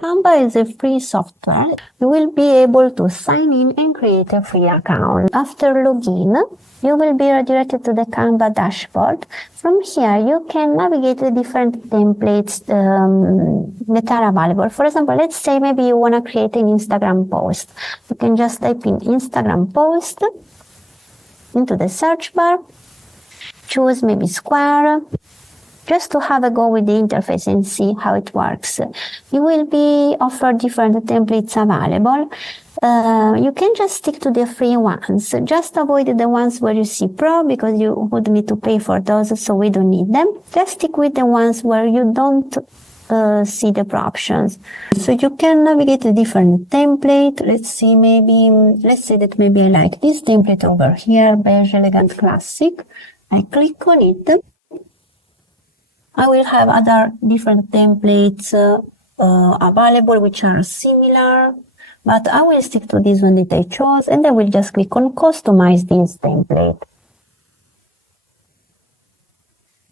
Canva is a free software. You will be able to sign in and create a free account. After login, you will be redirected to the Canva dashboard. From here, you can navigate the different templates that are available. For example, let's say maybe you want to create an Instagram post. You can just type in Instagram post into the search bar, choose maybe square, just to have a go with the interface and see how it works. You will be offered different templates available. You can just stick to the free ones. Just avoid the ones where you see pro, because you would need to pay for those, so we don't need them. Just stick with the ones where you don't see the pro options. So you can navigate a different template. Let's say that maybe I like this template over here, beige, elegant, classic. I click on it. I will have other different templates available which are similar, but I will stick to this one that I chose, and I will just click on customize this template.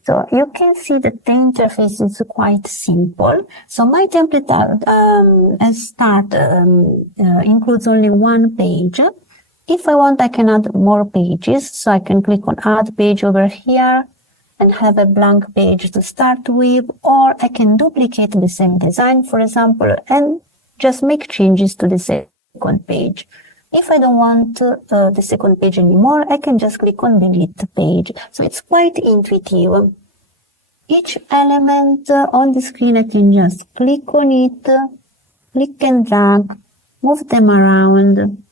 So you can see that the interface is quite simple. So my template includes only one page. If I want, I can add more pages. So I can click on add page over here and have a blank page to start with, or I can duplicate the same design, for example, and just make changes to the second page. If I don't want the second page anymore, I can just click on delete page. So it's quite intuitive. Each element on the screen, I can just click on it, click and drag, move them around,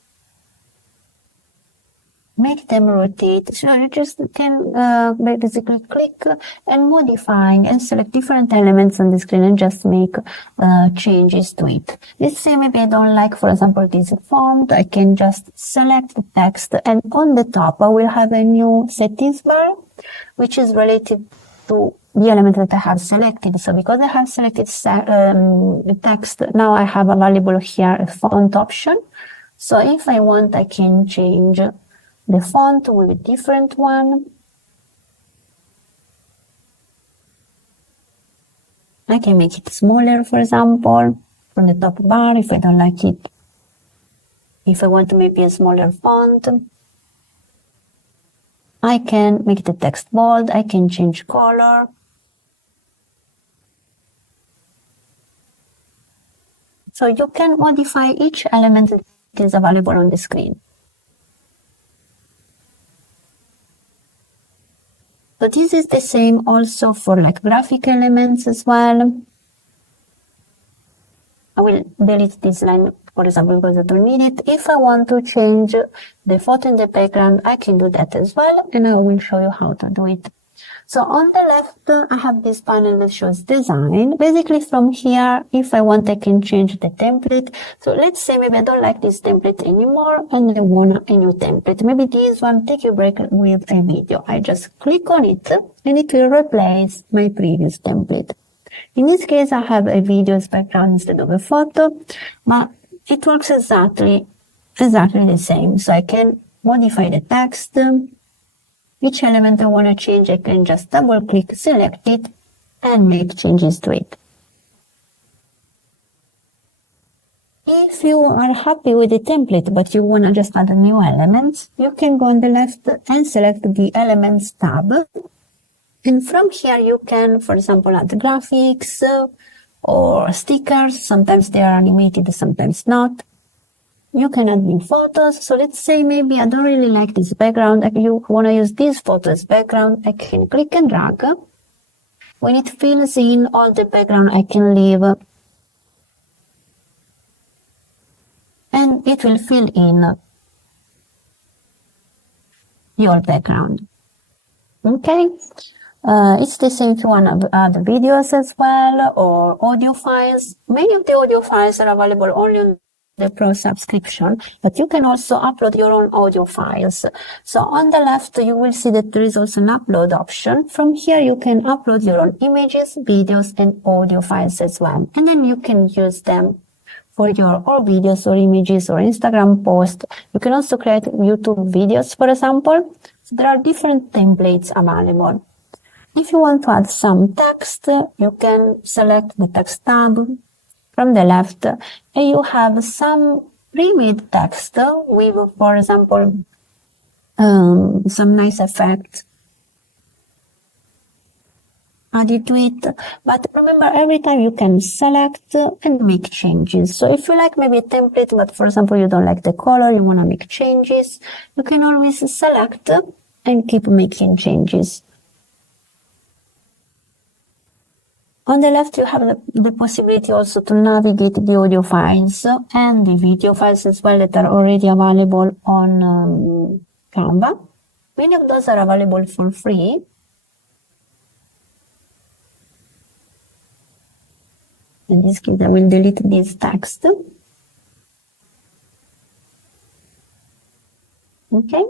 make them rotate. So you just can basically click and modify and select different elements on the screen and just make changes to it. Let's say maybe I don't like, for example, this font. I can just select the text, and on the top I will have a new settings bar, which is related to the element that I have selected. So because I have selected the text, now I have available here a font option. So if I want, I can change the font with a different one. I can make it smaller, for example, from the top bar if I don't like it. If I want maybe a smaller font, I can make the text bold. I can change color. So you can modify each element that is available on the screen. So this is the same also for like graphic elements as well. I will delete this line, for example, because I don't need it. If I want to change the photo in the background, I can do that as well, and I will show you how to do it. So on the left, I have this panel that shows design. Basically from here, if I want, I can change the template. So let's say maybe I don't like this template anymore and I want a new template. Maybe this one, take a break with a video. I just click on it and it will replace my previous template. In this case, I have a video as background instead of a photo, but it works exactly the same. So I can modify the text. Each element I want to change, I can just double click, select it, and make changes to it. If you are happy with the template, but you want to just add new elements, you can go on the left and select the Elements tab. And from here, you can, for example, add graphics or stickers. Sometimes they are animated, sometimes not. You can add new photos. So let's say maybe I don't really like this background. You want to use this photo as background. I can click and drag. When it fills in all the background, I can leave. And it will fill in your background. Okay. It's the same if you want to add videos as well or audio files. Many of the audio files are available only on the Pro subscription, but you can also upload your own audio files. So on the left, you will see that there is also an upload option. From here, you can upload your own images, videos, and audio files as well. And then you can use them for your or videos or images or Instagram post. You can also create YouTube videos, for example. So there are different templates available. If you want to add some text, you can select the text tab from the left, and you have some pre-made text with, for example, some nice effects added to it. But remember, every time you can select and make changes. So if you like maybe a template, but for example, you don't like the color, you want to make changes, you can always select and keep making changes. On the left, you have the possibility also to navigate the audio files and the video files as well that are already available on Canva. Many of those are available for free. In this case, I will delete this text. Okay.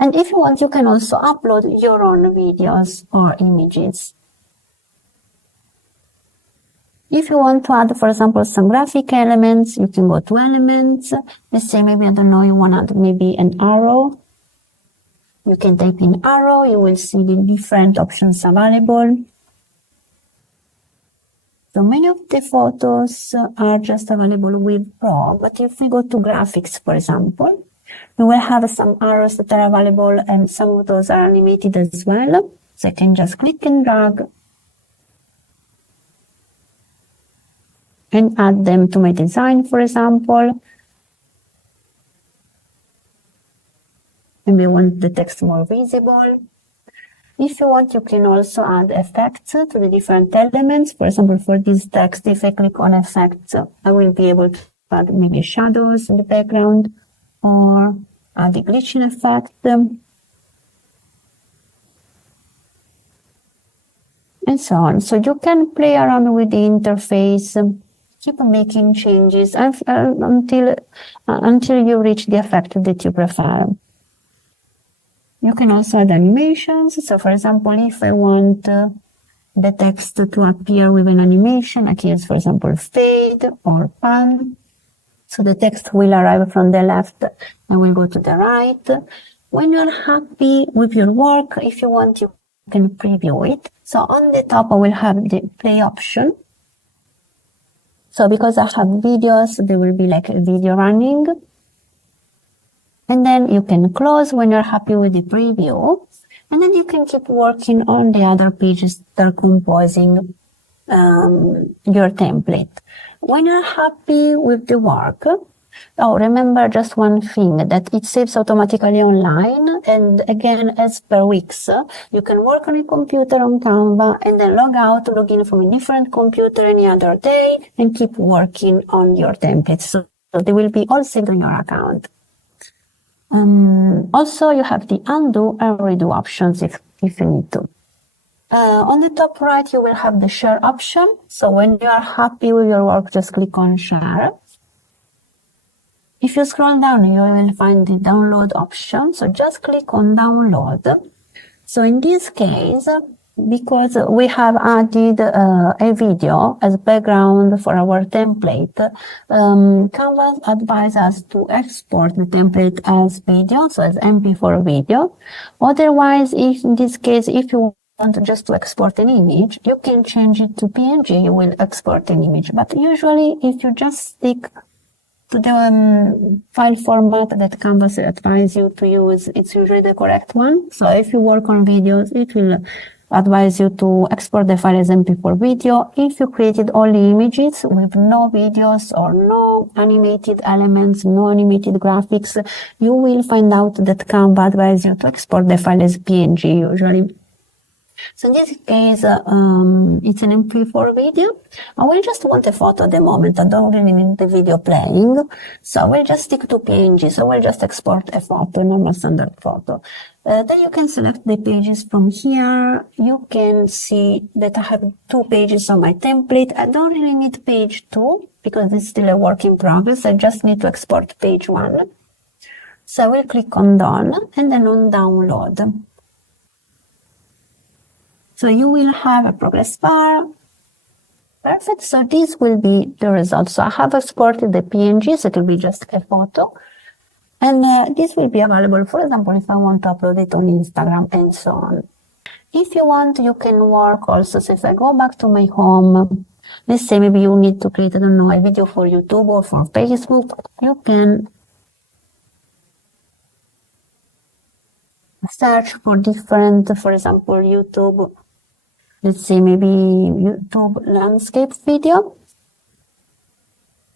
And if you want, you can also upload your own videos or images. If you want to add, for example, some graphic elements, you can go to elements. Let's say maybe, I don't know, you want to add maybe an arrow. You can type in arrow, you will see the different options available. So many of the photos are just available with Pro, but if we go to graphics, for example, you will have some arrows that are available, and some of those are animated as well. So I can just click and drag and add them to my design, for example. Maybe I want the text more visible. If you want, you can also add effects to the different elements. For example, for this text, if I click on effects, I will be able to add maybe shadows in the background or add the glitching effect. And so on. So you can play around with the interface, keep making changes until you reach the effect that you prefer. You can also add animations. So for example, if I want the text to appear with an animation, I can use, for example, fade or pan. So the text will arrive from the left and will go to the right. When you're happy with your work, if you want, you can preview it. So on the top, I will have the play option. So because I have videos, there will be like a video running. And then you can close when you're happy with the preview. And then you can keep working on the other pages that are composing your template. When you're happy with the work, remember just one thing, that it saves automatically online, and again, as per weeks, you can work on a computer on Canva and then log out, log in from a different computer any other day and keep working on your templates. So they will be all saved on your account. Also, you have the undo and redo options if you need to. On the top right, you will have the share option. So when you are happy with your work, just click on share. If you scroll down, you will find the download option. So just click on download. So in this case, because we have added a video as background for our template, Canva advises us to export the template as video, so as MP4 video. Otherwise, if in this case, if you want just to export an image, you can change it to PNG, you will export an image. But usually, if you just stick to the file format that Canva advises you to use, it's usually the correct one. So if you work on videos, it will advise you to export the file as MP4 video. If you created only images with no videos or no animated elements, no animated graphics, you will find out that Canva advises you to export the file as PNG usually. So in this case, it's an MP4 video. I will just want a photo at the moment. I don't really need the video playing. So I will just stick to PNG. So I will just export a photo, normal standard photo. Then you can select the pages from here. You can see that I have 2 pages on my template. I don't really need page 2 because it's still a work in progress. I just need to export page 1. So I will click on done and then on download. So you will have a progress bar. Perfect. So this will be the result. So I have exported the PNG, so it will be just a photo. And this will be available, for example, if I want to upload it on Instagram and so on. If you want, you can work also. So if I go back to my home, let's say maybe you need to create, I don't know, a video for YouTube or for Facebook, you can search for different, for example, YouTube, let's say maybe YouTube landscape video.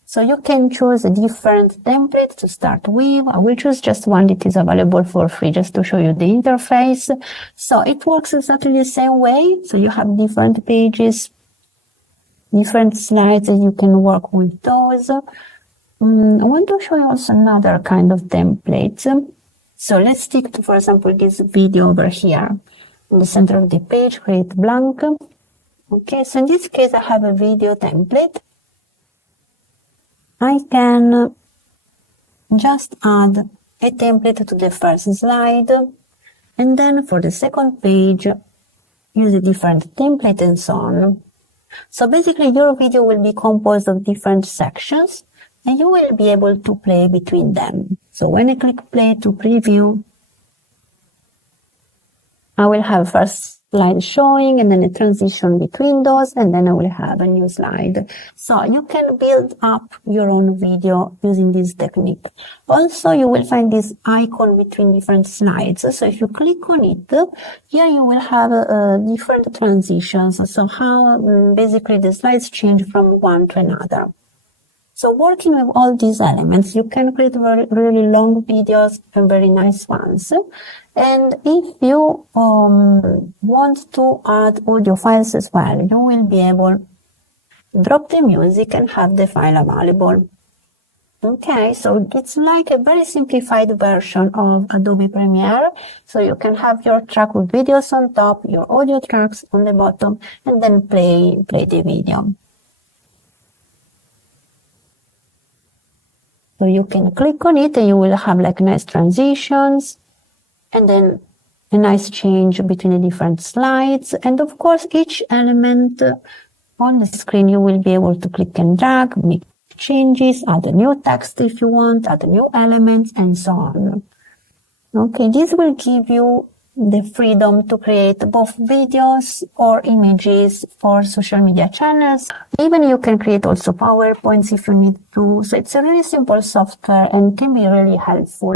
So you can choose a different template to start with. I will choose just one that is available for free just to show you the interface. So it works exactly the same way. So you have different pages, different slides, and you can work with those. I want to show you also another kind of template. So let's stick to, for example, this video over here. In the center of the page, create blank. Okay, so in this case, I have a video template. I can just add a template to the first slide, and then for the second page, use a different template and so on. So basically, your video will be composed of different sections, and you will be able to play between them. So when I click play to preview, I will have first slide showing and then a transition between those, and then I will have a new slide. So you can build up your own video using this technique. Also, you will find this icon between different slides. So if you click on it, here you will have different transitions. So how basically the slides change from one to another. So working with all these elements, you can create really long videos and very nice ones. And if you want to add audio files as well, you will be able to drop the music and have the file available. Okay, so it's like a very simplified version of Adobe Premiere. So you can have your track with videos on top, your audio tracks on the bottom, and then play the video. So you can click on it and you will have like nice transitions and then a nice change between the different slides. And of course, each element on the screen, you will be able to click and drag, make changes, add a new text if you want, add new elements, and so on. Okay, this will give you the freedom to create both videos or images for social media channels. Even you can create also PowerPoints if you need to. So it's a really simple software and can be really helpful.